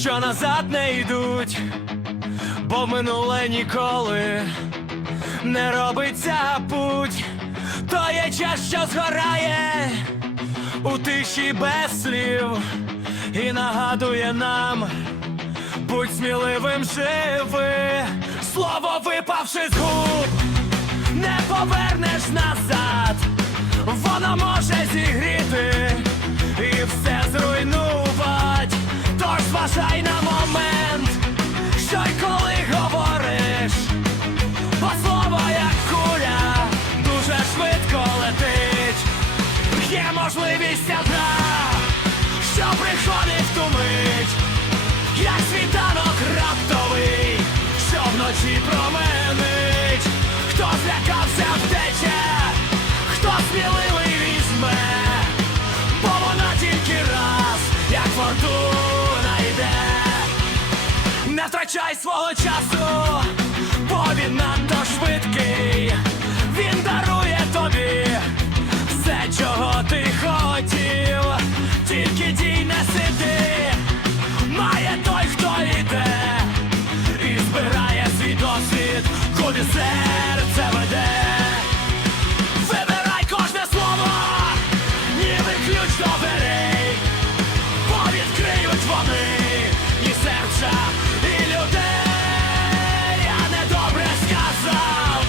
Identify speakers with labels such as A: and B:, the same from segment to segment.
A: що назад не йдуть, бо минуле ніколи не робиться путь, то є час, що згорає тиші без слів і нагадує нам, будь сміливим живи, слово випавши з губ, не повернеш назад, воно може зігріти і все зруйнувати. Тож зважай на момент, що й коли говориш, бо слово як куля дуже швидко летить. Є можливість вночі променить, хто злякався втече, хто сміливий візьме, бо вона тільки раз, як фортуна йде. Не втрачай свого часу, куди серце веде. Вибирай кожне слово, ніби ключ до дверей. Бо відкриють вони і серця, і людей. Я недобре сказав,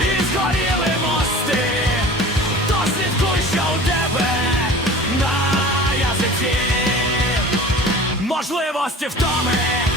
A: і згоріли мости. То слідкуй, що у тебе на язиці. Можливості втоми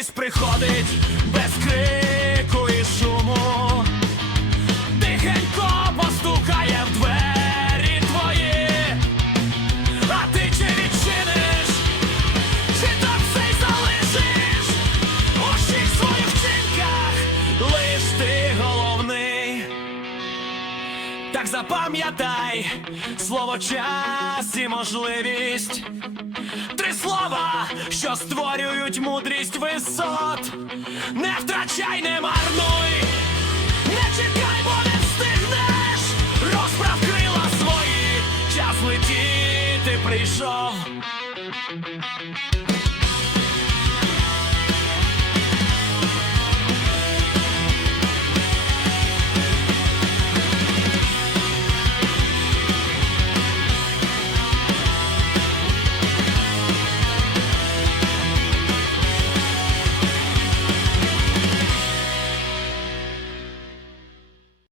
A: Можливість приходить без крику і шуму. Тихенько постукає в двері твої, а ти чи відчиниш, чи там все й залишиш у всіх своїх вчинках, лиш ти головний. Так запам'ятай слово час і можливість. Слова, що створюють мудрість висот. Не втрачай, не марнуй, не чекай, бо не встигнеш. Розправ крила свої, час летіти прийшов.